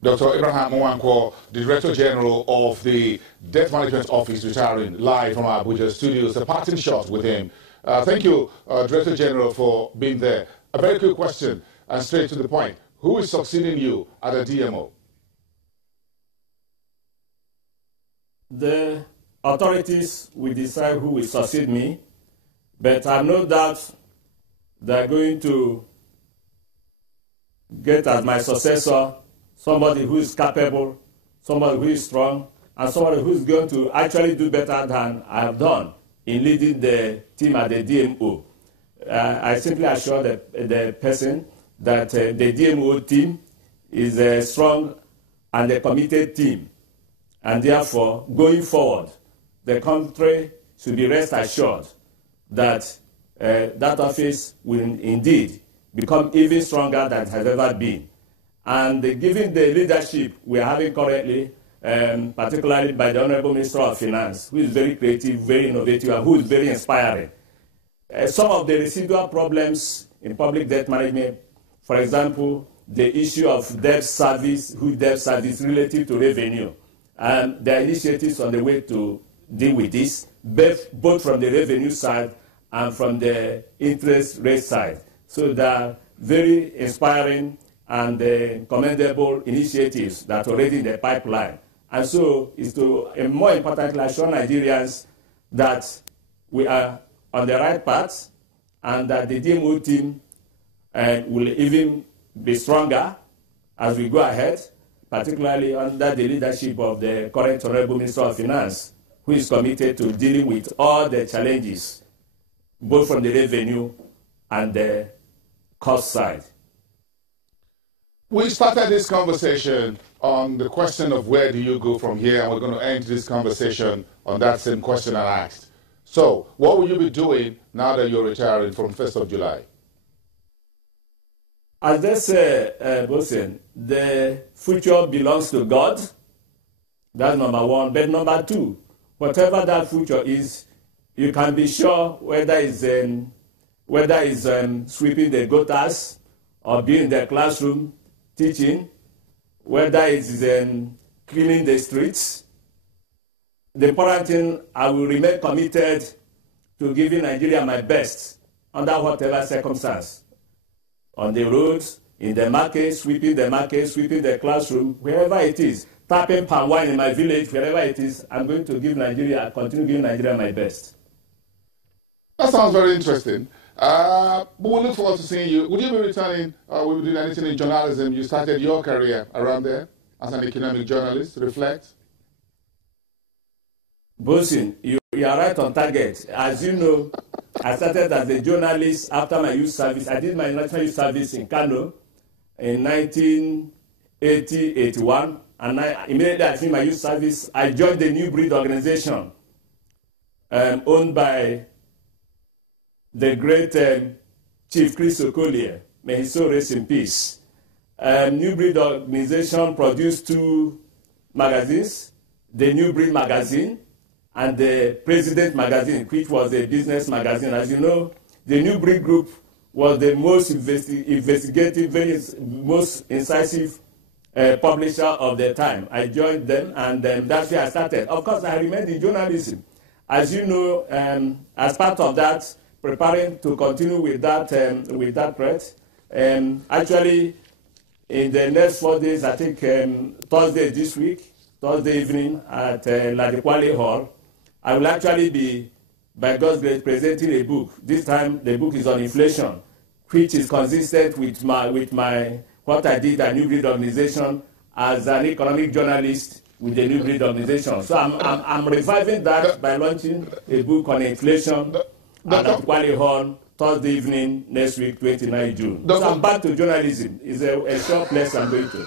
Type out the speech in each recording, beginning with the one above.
Dr. Abraham Nwankwo, the Director General of the Debt Management Office, retiring, live from our Abuja studios. A parting shot with him. Thank you, Director General, for being there. A very quick question and straight to the point. Who is succeeding you at the DMO? The authorities will decide who will succeed me, but I have no doubt they're going to get as my successor somebody who is capable, somebody who is strong, and somebody who is going to actually do better than I have done in leading the team at the DMO. I simply assure the person that the DMO team is a strong and a committed team. And therefore, going forward, the country should be rest assured that that office will indeed become even stronger than it has ever been. And given the leadership we are having currently, particularly by the Honorable Minister of Finance, who is very creative, very innovative, and who is very inspiring, some of the residual problems in public debt management, for example, the issue of debt service relative to revenue, there are initiatives on the way to deal with this, both from the revenue side and from the interest rate side. So they are very inspiring and commendable initiatives that are already in the pipeline. And so it's to, more importantly, assure Nigerians that we are on the right path and that the DMO team will even be stronger as we go ahead, particularly under the leadership of the current Honorable Minister of Finance, who is committed to dealing with all the challenges, both from the revenue and the cost side. We started this conversation on the question of where do you go from here, and we're going to end this conversation on that same question I asked. So, what will you be doing now that you're retiring from 1st of July? As they say, Bosin, the future belongs to God. That's number one. But number two, whatever that future is, you can be sure whether it's sweeping the gutters or being in the classroom teaching, whether it's cleaning the streets. The important thing, I will remain committed to giving Nigeria my best under whatever circumstance. On the roads, in the market, sweeping the classroom, wherever it is, tapping palm wine in my village, wherever it is, I'm going to continue giving Nigeria my best. That sounds very interesting. But we'll look forward to seeing you. Would you be returning, will you be doing anything in journalism? You started your career around there as an economic journalist. Reflect. Bosin, you are right on target. As you know, I started as a journalist after my youth service. I did my national youth service in Kano in 1980-81. And immediately after my youth service, I joined the New Breed organization owned by the great Chief Chris Okolie. May his soul rest in peace. New Breed organization produced 2 magazines, the New Breed magazine and the President magazine, which was a business magazine. As you know, the New Breed group was the most investigative, most incisive publisher of their time. I joined them, and that's where I started. Of course, I remained in journalism. As you know, as part of that, preparing to continue with that thread. Actually, in the next 4 days, I think Thursday this week, Thursday evening at Debacle Hall, I will actually be, by God's grace, presenting a book. This time, the book is on inflation, which is consistent with what I did at New Breed organization as an economic journalist with the New Breed organization. So I'm reviving that by launching a book on inflation at Debacle Hall Thursday evening next week, 29 June. So I'm back to journalism. It's a short place I'm going to.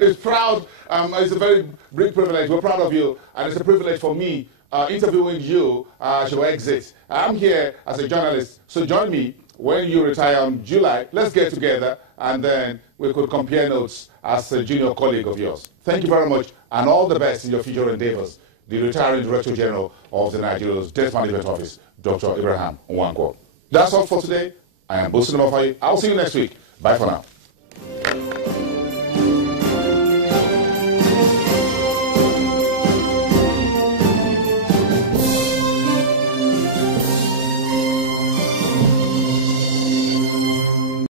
It's proud. It's a very big privilege. We're proud of you, and it's a privilege for me interviewing you as your exit. I'm here as a journalist, so join me when you retire on July. Let's get together, and then we could compare notes as a junior colleague of yours. Thank you very much, and all the best in your future endeavors. The retiring Director General of the Nigeria's Debt Management Office, Dr. Abraham Nwankwo. That's all for today. I am Bosin. I'll see you next week. Bye for now.